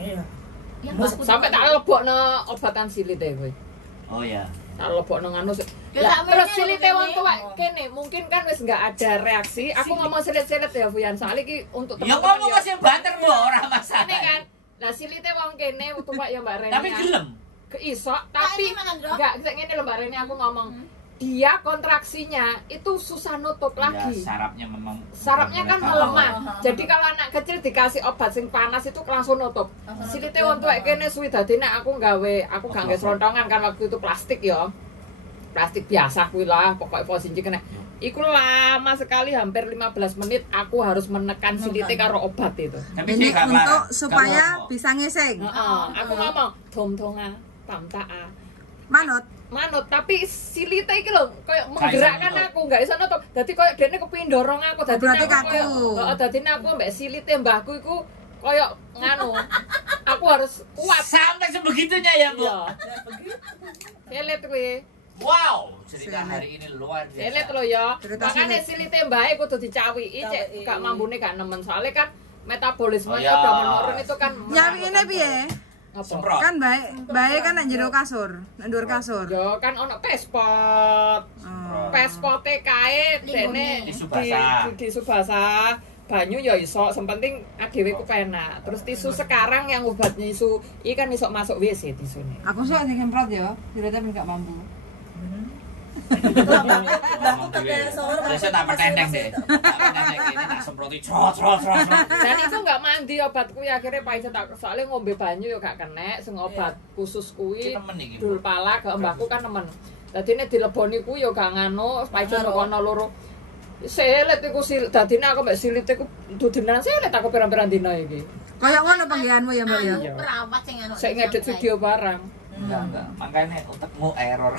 ya. Sampai tak lebokno obatan silite kowe. Oh ya. Tak lebokno nganu. Terus silite wong tuwek kene mungkin kan wis enggak ada reaksi. Aku ngomong silit-silit ya Fuyan. Soalnya iki untuk Ya ngomong masih banter mbok ora masalah. Ini kan. Lah silite wong kene tuwek ya Mbak Reni. Tapi gelem. Keisok tapi enggak ngene lho Mbak Reni aku ngomong. Dia kontraksinya itu susah nutup lagi. Ya, sarapnya kan melemah. Jadi kalau anak kecil dikasih obat sing panas itu langsung nutup. Silite wong tuwek kene suwi dadine aku gak nggawe serontongan kan waktu itu plastik ya. Plastik biasa kuwi lah, pokoknya posisi kena. Iku lama sekali hampir 15 menit aku harus menekan silite karo obat itu. Ini untuk supaya bisa ngising. Aku ngomong dom-donga, tamtaa. Manut tapi silite iki lho koyo menggerakkan aku enggak iso nutup. Dadi koyo dene kepengin dorong aku dadi aku. Heeh, dadine aku mbek silite mbahku iku koyo nganu. Aku harus kuat sampai sebegitunya ya, Bu. Iya. Selet kuwi. Wow, cerita hari ini luar biasa. Selet lho ya. Makane silite mbae kudu dicawiki cek gak mambune gak nemen. Soalnya kan metabolismenya udah menurun itu kan. Nyawine piye? Semprot. Kan bae kan nang jero kasur, nang dhuwur kasur. Yo kan ono pespot. Pespote kae dene di subasa. Banyu ya iso, sepenting adewe ku penak. Terus tisu sekarang yang obat nyisu, iki kan iso masuk WC tisune. Aku sok nyemprot ya, direte ben gak mampu. Saya tak petendeng deh. Tak petendeng ini tak semproti cros. Dan itu enggak mandi obat kuwi akhirnya paling tak soalnya ngombe banyu yo gak kenek, sing obat khusus kuwi. Dul pala ke mbahku kan nemen. Dadine dileboni kuwi yo gak nganu, paling kono loro. Selet iku dadine aku mbek silit iku dudenan selet aku pirang-pirang dina iki. Kayak ngono panggihanmu ya, Mbak ya. Perawat sing anu. Sik ngedit video barang. Enggak. Makanya otakmu error.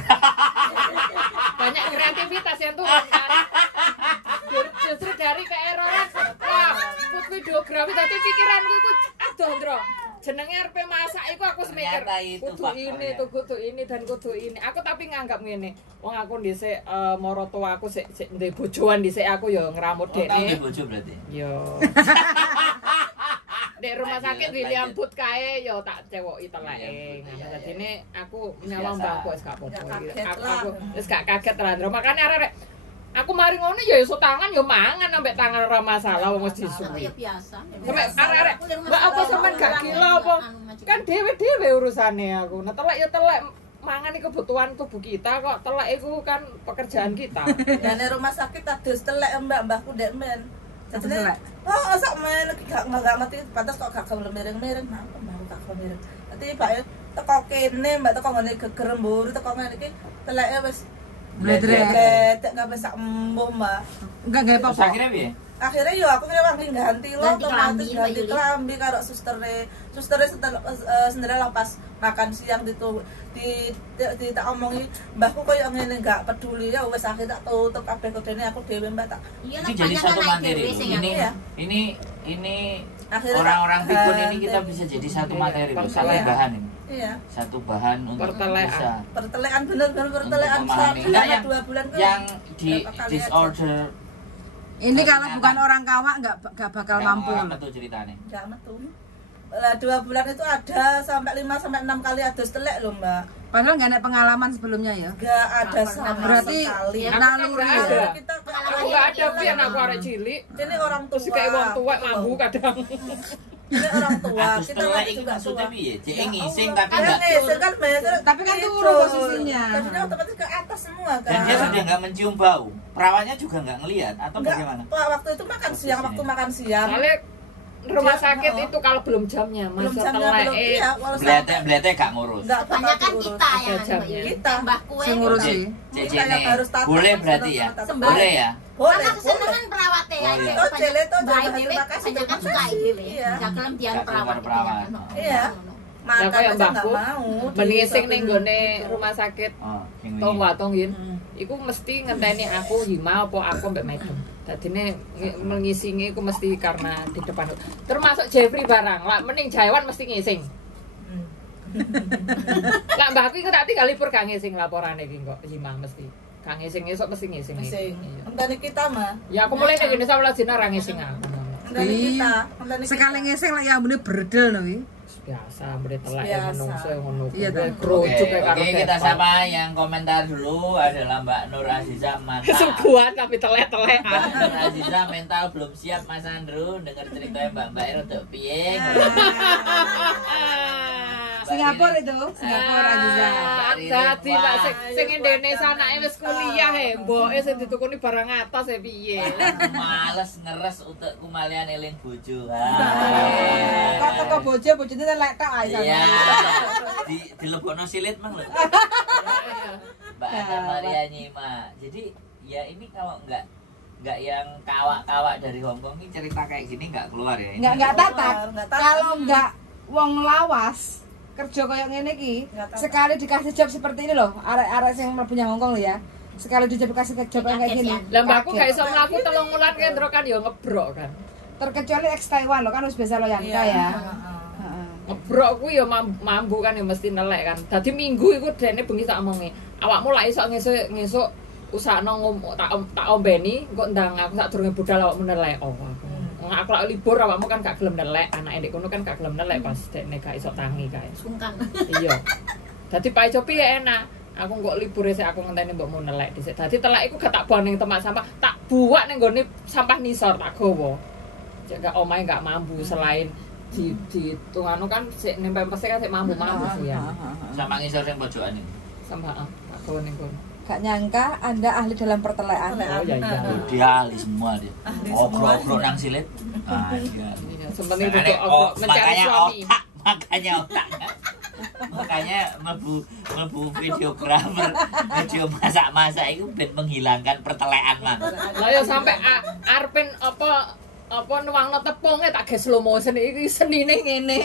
Banyak kreativitas yang turun kan. Justru dari keerroran. Wah, put videografi tadi pikiranku iku aduh, Ndro. Jenenge arep masak iku aku mikir kudu ini dan kudu ini. Aku tapi nganggap ngene. Wong aku dhisik moro tua aku sik ndek bojoan dhisik aku ya ngramut dekne. Ndek bojo berarti. Yo. Di rumah sakit William Booth kae yo tak cewoki teleke. Dadine aku nyawang mbahku wis gak apa-apa. Aku wis gak kaget lah. Makane arek aku mari ngono ya iso tangan yo mangan sampai tangan ora masalah wong wis disuwi. Ya biasa. Sampai arek-arek mbak apa sampean gak gila apa? Kan dhewe-dhewe urusane aku. Nah telek ya telek mangan iki kebutuhan tubuh kita kok telek iku kan pekerjaan kita. Dan rumah sakit adus telek mbahku ndek men. Jadi, sak men gak ngerti pantas kok gak gelem miring-miring. Nah, mau gak gelem miring. Dadi Pak teko kene, Mbak teko ngene geger mburi teko ngene iki teleke wis bledek gak bisa embuh, Mbak. Enggak gawe apa-apa. Akhirnya piye? Akhirnya yo aku ngewangi ganti lo otomatis ganti kelambi karo sustere setelah pas makan siang di tak omongi mbahku koyo ngene gak peduli ya wis akhirnya tak tutup kabeh kodene aku dhewe Mbak tak. Ini jadi satu materi. Ini orang-orang pikun ini kita bisa jadi satu materi loh, satu bahan ini. Iya. Satu bahan untuk bisa pertelekan bener-bener pertelekan selama 2 bulan kok. Yang di disorder ini kalau bukan orang kawak nggak bakal mampu. Apa tuh ceritanya? Nggak metu. Lah 2 bulan itu ada sampai 5 sampai 6 kali adus telek loh Mbak. Padahal nggak ada pengalaman sebelumnya ya? Nggak ada sama berarti sekali. naluri ada. Kita Nggak ada pian aku arek cilik. Ini orang tua. Terus kayak wong tua mambu kadang. Ini orang tua. Adus Kita telek kan itu juga maksudnya tua. piye? Cek ngising tapi Ada enggak. ngising kan bener. Tapi kan turun posisinya. Jadinya otomatis ke atas semua kan. Dan dia sudah nggak mencium bau. Perawatnya juga nggak ngelihat atau bagaimana? Waktu itu makan siang, waktu makan siang. Soalnya rumah sakit itu kalau belum jamnya belum masa jamnya belum telek. iya, walau Blete gak ngurus. enggak Banyak kan kita yang jamnya. Kita mbahku sing ngurus sih. Kita yang harus tatap. Boleh berarti ya? Sembah. Boleh ya? Boleh. Karena kesenangan perawatnya ya. Itu jele itu Baik jangan dewe terima kasih. banyak kan suka dewe. Iya. Gak kelem dian Gak perawat. keluar perawat. Iya. Makan Lah kaya aja enggak mbahku mau. menising ning gone rumah sakit Oh, Tong yin. Iku mesti ngenteni aku hima apa aku mbek Megan. Dadine mengisingi iku mesti karena di depan. Termasuk Jeffrey barang. Lah mending Jaiwan mesti ngising. Lah mbahku iku tak tinggal libur gak ngising laporane iki kok hima mesti. Gak ngising esuk mesti ngising. Enteni kita mah. Ya aku mulai nek Indonesia 11 dina ra ngising aku. Enteni kita. Sekali ngising lah ya ambune bredel no iki. biasa beri telak yang menungso ngono. Iya, Oke, kita sapa yang komentar dulu adalah Mbak Nur Aziza mantap. Sebuah tapi telek-telekan. Mbak Nur Aziza mental belum siap Mas Andrew denger ceritanya Mbak untuk piye. Singapura itu, Singapura Aziza. Dadi Pak sing Indonesia anake wis kuliah mboke sing ditukuni barang atas piye. Males ngeres utek kumalian eling bojo. Kok teko bojone telek tok ae. Iya. Dilebokno silit mang lho. Mbak Ana Maria Nyima. Jadi ya ini kalau enggak yang kawak-kawak dari Hongkong ini cerita kayak gini enggak keluar ya. Enggak tatak. Kalau enggak wong lawas kerja kayak ngene iki, sekali dikasih job seperti ini loh, arek-arek sing mlebu Hongkong lho ya. Sekali dikasih job kayak gini. Lah mbakku gak iso mlaku 3 wulan kendro kan ya ngebrok kan. Terkecuali ex Taiwan lo kan harus biasa lo Yanka ya. Ngebrok ku ya mambu kan ya mesti nelek kan. Dadi minggu iku dene bengi tak omongi. Awakmu lak iso ngesuk usahno tak ombeni kok ndang aku sak durunge budal awakmu nelek. Oh aku lak libur awakmu kan gak gelem nelek, anake ndek kono kan gak gelem nelek pas dekne gak iso tangi kae. Sungkan. Iya. Dadi Pak Copi ya enak. Aku kok libure sik aku ngenteni mbokmu nelek dhisik. Dadi telek iku gak tak buang ning tempat sampah, tak buak ning gone sampah nisor tak gowo. Cek gak omahe gak mambu selain di tunganu kan sik nempel pese kan sik mambu ya. Sama ngisor sing pojokan iki. Sampah tak gowo ning kono. Gak nyangka Anda ahli dalam pertelekan. Oh iya. Dia ahli semua dia. Obrol nang silit. Iya. Sebenarnya itu mencari suami. Makanya mlebu videografer, video masak-masak itu ben menghilangkan pertelekan man. Lah ya sampai arpen apa nuangno tepunge tak ge slow motion iki senine ngene.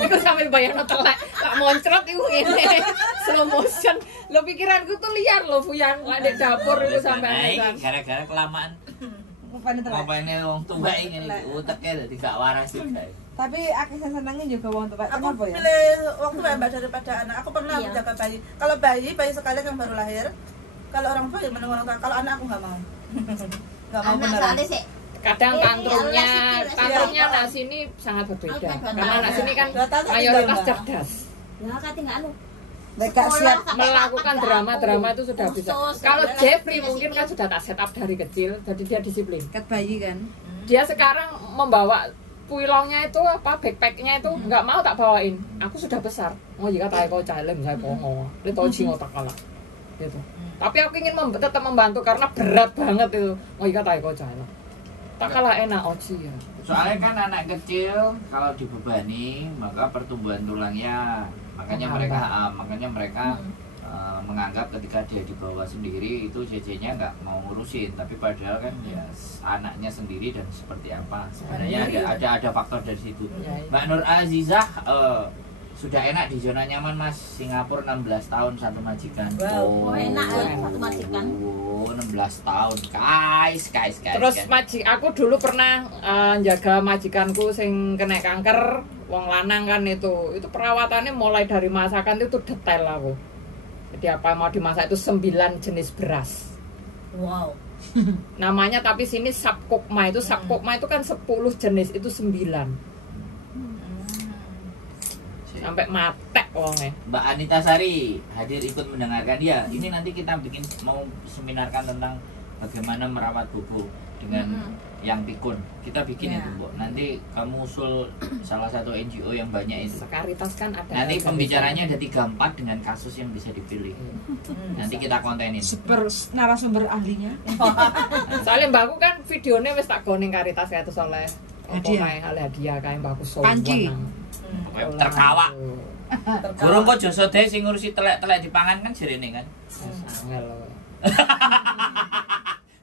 Iku sampe bayangno telek, tak moncrot iku ngene. Slow motion. Lo pikiranku tuh liar lo Fuyan, lek di dapur iku sampe ana. Gara-gara kelamaan. Ngopene wong tuwa iki ngene uteke dadi gak waras juga. Tapi akeh sing senenge juga wong tuwa. Aku Kenapa ya? pilih wong tua mbak daripada anak. Aku pernah menjaga bayi. Kalau bayi sekali yang baru lahir, kalau orang tua ya menunggu orang tua. Kalau anak aku nggak mau. Nggak mau beneran. Kadang tantrumnya anak sini sangat berbeda. Karena anak sini kan mayoritas cerdas. Ya kate enggak anu. Mereka siap melakukan drama-drama itu sudah bisa. Kalau Jeffrey mungkin kan sudah tak set up dari kecil, jadi dia disiplin. ket bayi kan. Dia sekarang membawa puilongnya itu backpacknya itu nggak mau tak bawain. Aku sudah besar. Oh jika tak kau challenge saya pongo. Dia tahu cingo tak kalah. Gitu. Tapi aku ingin tetap membantu karena berat banget itu. Oh jika tak kau challenge. Tak kalah enak Oci ya. Soalnya kan anak kecil kalau dibebani maka pertumbuhan tulangnya makanya mereka menganggap ketika dia dibawa sendiri itu JJ-nya nggak mau ngurusin, tapi padahal kan ya anaknya sendiri dan seperti apa sebenarnya ada faktor dari situ. Mbak Nur Azizah sudah enak di zona nyaman Mas, Singapura 16 tahun satu majikan. Wow, enak satu majikan. 16 tahun, guys. Terus aku dulu pernah jaga majikanku sing kena kanker, wong lanang kan itu perawatannya mulai dari masakan itu detail aku. Jadi apa mau dimasak itu 9 jenis beras. Wow. Namanya tapi sini sabkokma itu itu kan 10 jenis itu 9. Sampai matek wongnya. Mbak Anita Sari hadir ikut mendengarkan dia. Ini nanti kita mau seminarkan tentang bagaimana merawat bubu dengan yang pikun. Kita bikin itu, Bu. Nanti kamu usul salah satu NGO yang banyak itu. Sekaritas kan ada. Nanti pembicaranya ada 3-4 dengan kasus yang bisa dipilih. Nanti kita kontenin. Narasumber ahlinya. Soalnya mbakku kan videonya wis tak goning Karitas kayak itu oleh hadiah kayak mbakku sowan. Panci. Terkawak. Burung kok joso deh sing ngurusi telek-telek dipangan kan jerene kan. Sangel lho.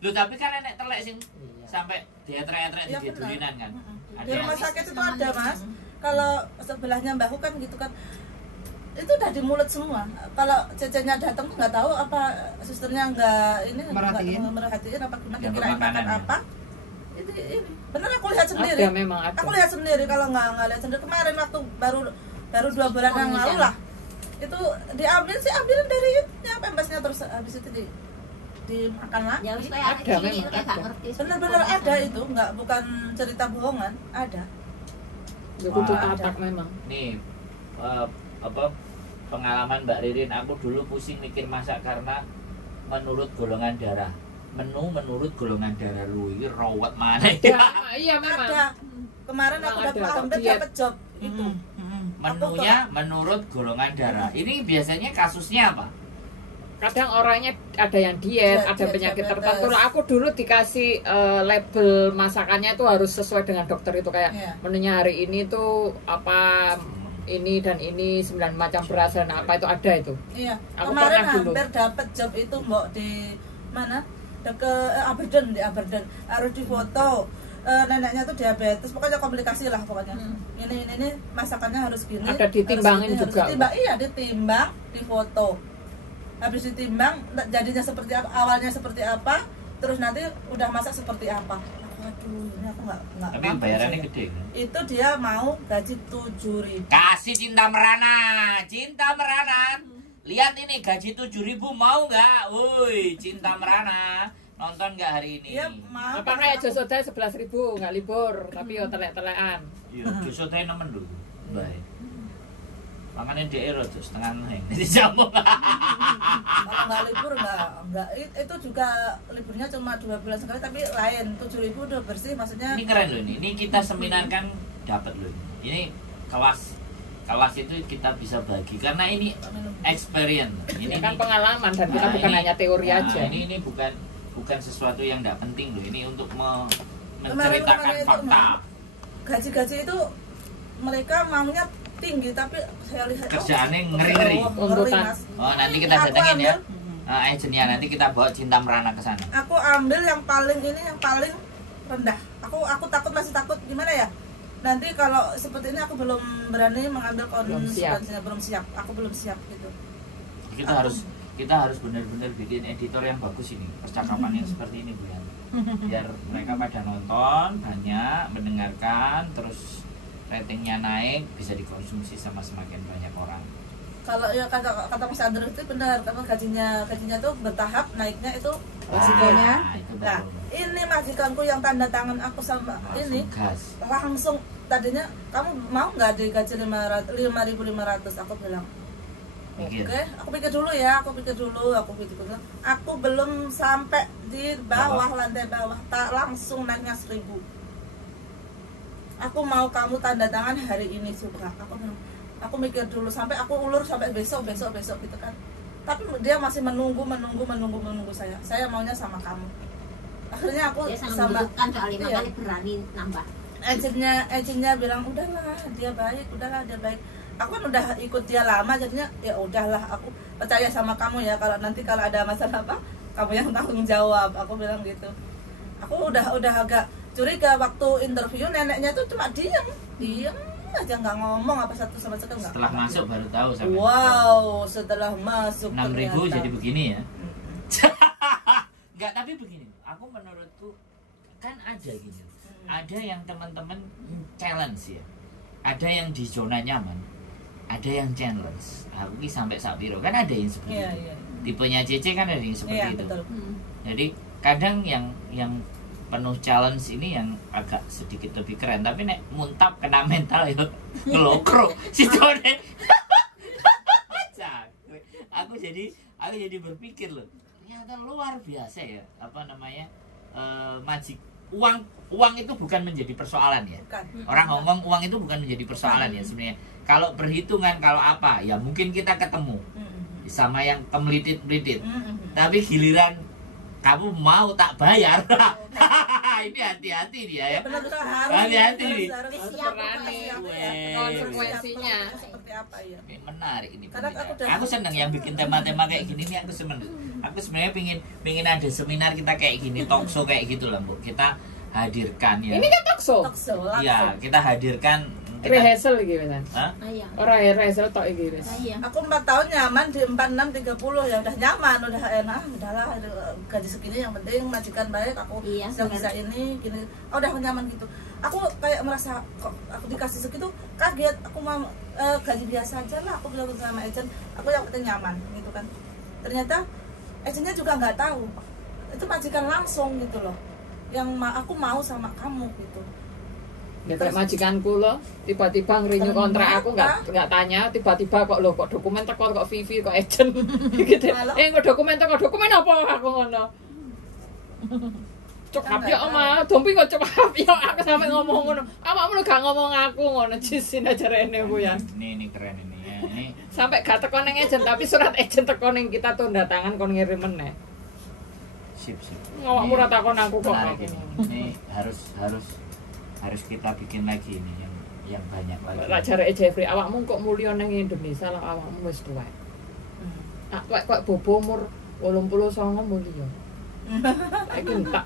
Lho tapi kan enek telek sing sampai dietrek-etrek di dulinan kan. Di rumah sakit itu ada Mas. Kalau sebelahnya mbahku kan gitu kan. Itu udah di mulut semua. Kalau cecenya datang tuh nggak tahu apa susternya nggak merhatiin apa gimana kira-kira makan apa. Ini bener aku lihat sendiri. Ada, memang ada. Aku lihat sendiri kalau nggak lihat sendiri kemarin waktu baru 2 bulan yang lalu lah. Itu ambilin dari pempesnya terus habis itu dimakan lagi. Ya wis kayak Ada, memang kayak ada. ngerti. Bener-bener ada itu, bukan cerita bohongan, ada. Ya kudu Wah. tatak memang. Nih apa pengalaman Mbak Ririn, aku dulu pusing mikir masak karena menurut golongan darah. Menurut golongan darah lu ini rawat mana Ya, ya? iya memang. Ada. Kemarin aku Memang ada, hampir diet. dapat job itu. Menunya menurut golongan darah. Ini biasanya kasusnya apa? Kadang orangnya ada yang diet, Diet, ada penyakit diabetes. tertentu. Aku dulu dikasih label masakannya itu harus sesuai dengan dokter itu, kayak Iya. menunya hari ini tuh apa, ini dan ini 9 macam beras dan apa itu ada itu. Iya. Aku Kemarin pernah dulu. hampir dapat job itu Mbok di mana? Ke Aberdeen, di Aberdeen. Harus difoto. Neneknya tuh diabetes, pokoknya komplikasi lah pokoknya. Ini masakannya harus gini. Ada ditimbangin harus gini, juga. harus ditimbang. Iya, ditimbang, difoto. Habis ditimbang jadinya seperti apa, awalnya seperti apa, terus nanti udah masak seperti apa. Aduh, ini aku nggak Tapi mampu bayarannya saya. gede kan? Itu dia mau gaji 7.000. Kasih Cinta Merana, Cinta Merana. Lihat ini gaji 7.000 mau nggak? Woi, Cinta Merana. Nonton nggak hari ini? Dia mau. Apa kayak Josoda 11.000 nggak libur, tapi yo telek-telekan. Iya, justru saya nemen dulu. Baik. Makanya dia rada setengah neng. Jadi jamu. Kalau nggak libur nggak itu juga liburnya cuma 2 bulan sekali, tapi lain 7.000 udah bersih, maksudnya. Ini keren loh ini. Ini kita seminar kan dapat loh. Ini kelas itu kita bisa bagi karena ini experience. Ini Ini kan pengalaman dan kita bukan ini- hanya teori nah, aja. Ini bukan sesuatu yang tidak penting loh. Ini untuk menceritakan Kemarin itu, fakta. gaji-gaji itu mereka maunya tinggi, tapi saya lihat Kerjaannya ngeri-ngeri. ngeri, Mas. Oh, nanti kita Aku datengin ya. ambil- Agentnya nanti kita bawa Cinta Merana ke sana. Aku ambil yang paling rendah. Aku masih takut gimana ya, nanti kalau seperti ini aku belum berani mengambil konsekuensinya, belum siap. Aku belum siap gitu. Kita harus benar-benar bikin editor yang bagus ini, percakapan yang seperti ini Bu ya. Biar mereka pada nonton banyak, mendengarkan, terus ratingnya naik, bisa dikonsumsi sama semakin banyak orang. Kalau ya kata Mas Andrew itu benar, karena gajinya tuh bertahap naiknya itu Resikonya? itu Nah, baru ini majikanku yang tanda tangan aku sama ini gas. langsung tadinya, kamu mau nggak digaji 5.500? Aku bilang Mikir. oke, aku pikir dulu. Aku belum sampai di bawah, lantai bawah, tak langsung naiknya 1.000. Aku mau kamu tanda tangan hari ini juga. Aku mikir dulu sampai aku ulur sampai besok gitu kan. Tapi dia masih menunggu saya. Saya maunya sama kamu. Akhirnya aku Dia sangat sama membutuhkan soalnya, iya. makanya berani nambah. Agentnya bilang udahlah dia baik. Aku kan udah ikut dia lama, jadinya ya udahlah, aku percaya sama kamu ya, kalau ada masalah apa kamu yang tanggung jawab. Aku bilang gitu. Aku udah agak curiga waktu interview, neneknya tuh cuma diam aja, nggak ngomong apa satu sama sekali nggak. Setelah masuk baru tahu sampai. Wow, setelah masuk 6.000 ternyata. jadi begini ya. Enggak, tapi begini. Aku menurutku kan ada gini. Ada yang teman-teman challenge ya. Ada yang di zona nyaman. Ada yang challenge. Aku ki sampai sapiro kan ada yang seperti Iya, itu. iya. Tipenya CC kan ada yang seperti Iya, itu. betul. Jadi kadang yang penuh challenge ini yang agak sedikit lebih keren, tapi nek muntap kena mental ya ngelokro si Jone. aku jadi berpikir loh, ternyata luar biasa ya, apa namanya, uang itu bukan menjadi persoalan ya. Bukan. Orang ngomong uang itu bukan menjadi persoalan ya sebenarnya. Kalau perhitungan, kalau apa ya mungkin kita ketemu sama yang kemelitit-melitit. Tapi giliran kamu mau tak bayar, ini hati-hati dia ya. Benar-benar harus. Hati-hati nih. Siap, Berani. siap, ya. Konsekuensinya. Seperti apa ya? Ini menarik ini. Karena pembicaraan. aku Aku seneng yang bikin tema-tema kayak gini nih, aku seneng. Aku sebenarnya pingin ada seminar kita kayak gini, talk show kayak gitu lah Bu. Kita hadirkan ya. Ini kan talkshow. Talkshow langsung. Iya, kita hadirkan. Rehearsal gitu kan. Hah? Iya. Orang rehearsal tok iki wis. Iya. Aku 4 tahun nyaman di 4630 ya, udah nyaman, udah enak, udahlah gaji segini yang penting majikan baik, aku Iya, bisa ini gini. Udah nyaman gitu. Aku kayak merasa kok aku dikasih segitu kaget, aku mau gaji biasa aja lah, aku bilang sama agent, aku yang penting nyaman gitu kan. Ternyata agentnya juga nggak tahu. Itu majikan langsung gitu loh. Yang aku mau sama kamu gitu. Kayak majikanku loh, tiba-tiba ngerenew kontrak aku nggak tanya, tiba-tiba kok lo kok dokumen teko kok Vivi kok agent gitu. Kok dokumen apa aku ngono. Cokap ya oma, dompi kok cokap ya aku sampe ngomong ngono. Awakmu gak ngomong aku ngono jisin aja rene ku ya. Ini keren ini ya. Ini Sampai gak teko ning agent tapi surat agent teko ning kita tanda tangan kon ngirim meneh. sip. Awakmu ora takon aku kok. Menarik ini harus kita bikin lagi ini yang banyak lagi. Lah jareke Jeffrey, awakmu kok mulya ning Indonesia lah awakmu wis tuwek. Tuwek kok bobo umur 89 mulya. Iki entak.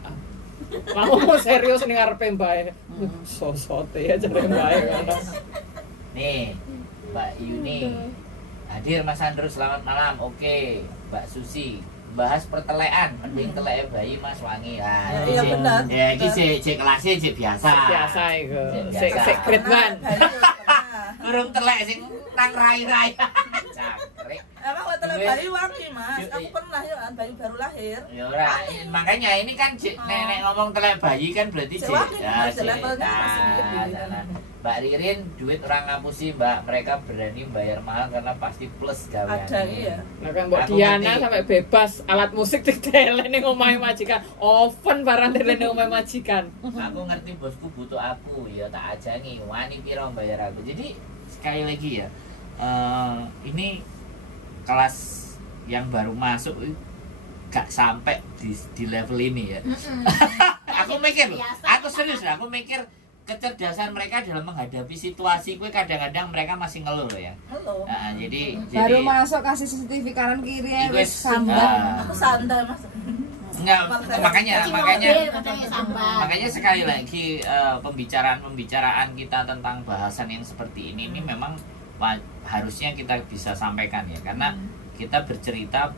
Kamu serius ning ngarepe mbae. Sosote ya jare mbae ngono. Nih, Mbak Yuni. Hadir Mas Andrew, selamat malam. Oke, Mbak Susi. Bahas pertelekan, mending teleke bayi Mas Wangi. Ah, Iya benar. Ya iki sik kelasnya sik biasa. Biasa iku. Biasa. Sik grade 1. Urung telek sing nang rai-rai. Cakrek. Emang waktu bayi wangi mas, aku pernah ya bayi baru lahir. Ya ora, makanya ini kan nenek ngomong telek bayi kan berarti Wangi, Mas, levelnya masih Mbak Ririn, duit orang ngapusi Mbak, mereka berani bayar mahal karena pasti plus gawean. Ada iya. Nah kan Mbak Diana sampai bebas alat musik ditelen ning omahe majikan, oven barang ditelen ning omahe majikan. Aku ngerti bosku butuh aku, ya tak ajangi, wani piro bayar aku. Jadi sekali lagi ya, ini kelas yang baru masuk gak sampai di level ini ya. Aku mikir loh, aku serius lah, aku mikir kecerdasan mereka dalam menghadapi situasi gue kadang-kadang mereka masih ngeluh loh ya. Halo. Nah, jadi Baru masuk kasih CCTV kanan kiri ya wis sambat. Aku sandal mas. Enggak, makanya makanya sekali lagi pembicaraan kita tentang bahasan yang seperti ini memang harusnya kita bisa sampaikan ya, karena kita bercerita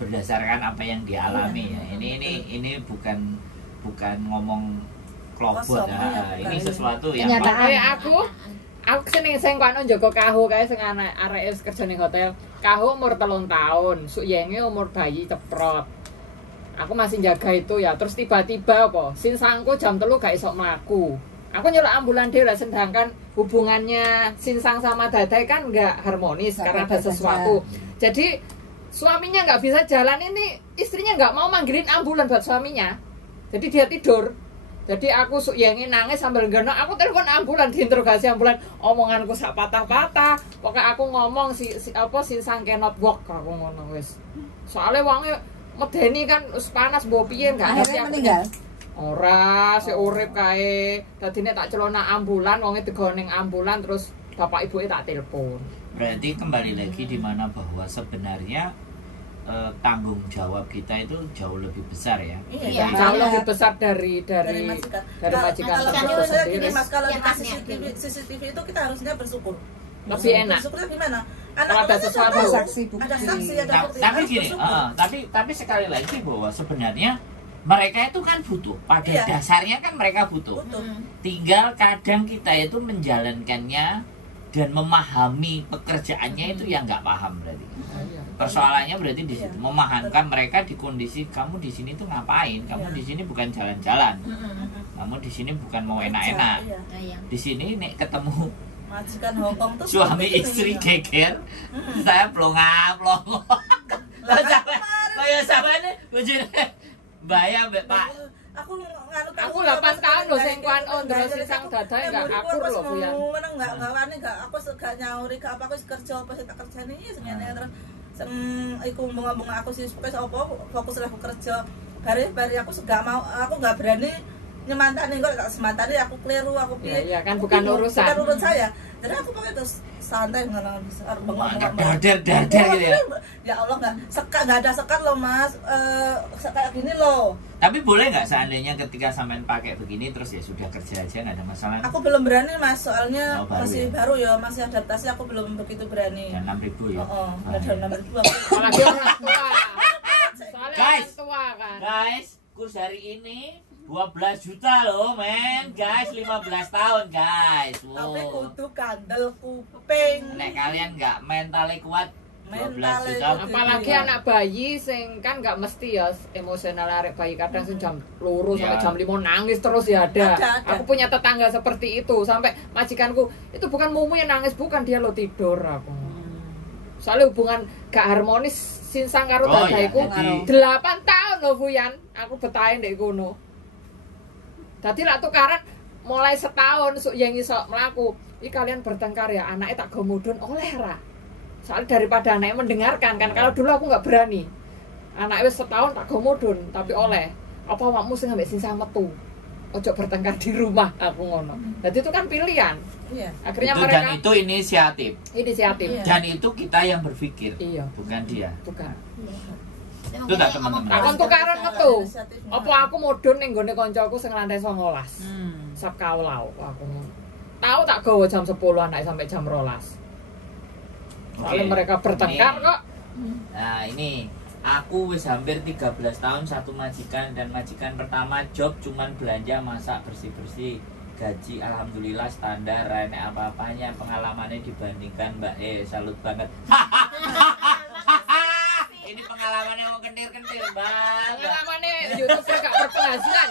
berdasarkan apa yang dialami ya. Ini bukan ngomong klobot ya. Ini sesuatu yang Kayak aku seneng sing kono njaga kahu kae sing arek kerja ning hotel. Kahu umur 3 tahun, suyenge umur bayi ceprot. Aku masih jaga itu ya, terus tiba-tiba apa? Sinsangku jam 3 gak iso mlaku. Aku nyelok ambulan dhewe, sedangkan hubungannya Sinsang sama Dadai kan nggak harmonis karena ada sesuatu. Jadi suaminya nggak bisa jalan, ini istrinya nggak mau manggilin ambulan buat suaminya. Jadi dia tidur. Jadi aku yang nangis sambil ngeno, aku telepon ambulan, diinterogasi ambulan, omonganku sak patah-patah. Pokoknya aku ngomong Sinsang cannot walk, aku ngono wis. Soalnya wonge medeni kan panas mbok piye enggak ngerti aku. Meninggal. Ora, sik urip kae. Dadine tak celana ambulan, wonge digoning ambulan terus bapak ibuke tak telepon. Berarti kembali lagi di mana bahwa sebenarnya tanggung jawab kita itu jauh lebih besar ya. Iya. Jauh lebih besar dari majikan Kalau tersebut saya sendiri. gini mas, kalau dikasih CCTV itu kita harusnya bersyukur. Lebih enak. Bersyukurnya gimana? Kalau ada sesuatu, tahu. saksi bukti. Ada saksi, ada bukti. Tapi Harus gini, bersyukur. tapi sekali lagi bahwa sebenarnya mereka itu kan butuh. Pada Iya. dasarnya kan mereka butuh. Tinggal kadang kita itu menjalankannya dan memahami pekerjaannya itu yang nggak paham berarti. Persoalannya berarti di situ, memahamkan mereka di kondisi kamu di sini tuh ngapain? Kamu di sini bukan jalan-jalan. Kamu di sini bukan mau enak-enak. Iya. Di sini nek ketemu Majikan Hongkong tuh suami istri geger, saya plonga-plongo. Kayak sampeyan bojone bayang Mbak Pak. Aku 8 tahun loh sing kuan ondro Sinsang Dadai enggak akur loh Bu ya. Meneng enggak gawane enggak aku gak nyauri gak apa aku kerja apa sing tak kerjani sing ngene terus sing iku ngomong aku sih wis apa fokus lah aku kerja. Bare aku gak mau, aku gak berani nyemantani kok gak semantani aku keliru aku piye. Iya kan bukan urusan. Bukan urusan saya. Jadi aku pakai terus santai ngono bisa Darder gitu ya. Ya Allah enggak ada sekat loh Mas. Kayak gini loh. Tapi boleh nggak seandainya ketika sampean pakai begini terus ya sudah kerja aja nggak ada masalah? Aku belum berani Mas, soalnya baru baru ya, masih adaptasi, aku belum begitu berani. Dan 6.000 ya. Ada 6.000. Apalagi orang tua. Soalnya Guys. orang tua kan. Guys, kurs hari ini 12 juta loh men, guys 15 tahun guys. Tapi kudu kandel kuping. Nek kalian nggak mentalnya kuat, mental 12 juta. itu. Apalagi anak bayi sing kan nggak mesti ya emosional arek bayi, kadang sing jam 2 sampai Ya. jam 5 nangis terus ya ada. Ada. Aku punya tetangga seperti itu, sampai majikanku itu bukan mumu yang nangis, bukan, dia lo tidur aku. Soalnya hubungan gak harmonis sinsang karo Oh, iya, dadaiku jadi- 8 tahun loh Fuyan, aku betahin ndek kono. Dadi lak tukaran mulai setahun sok yang iso mlaku. Iki kalian bertengkar ya, anaknya tak go mudun oleh ra. Soalnya daripada anaknya mendengarkan kan, kalau dulu aku nggak berani. Anaknya wis setahun tak go mudun, tapi oleh. Apa awakmu sing ambek sinsang metu? Ojo bertengkar di rumah, aku ngono. Jadi itu kan pilihan. Iya. Akhirnya Itu, mereka dan itu inisiatif. inisiatif. Iya. Dan itu kita yang berpikir, Iya, bukan dia. bukan. Itu tak teman-teman. Aku tukaran metu. Apa aku mudun ning gone kancaku sing lantai 19. Sap kaulau aku. Tahu tak gawa jam 10 anak sampai jam 12. Soalnya Oke. mereka bertengkar Ini. kok. Nah ini aku wis hampir 13 tahun satu majikan, dan majikan pertama job cuman belanja, masak, bersih-bersih, gaji alhamdulillah standar, enek apa-apanya, pengalamannya dibandingkan Mbak salut banget. Ini pengalamannya mau kentir-kentir Mbak. Pengalamannya YouTuber gak berpenghasilan.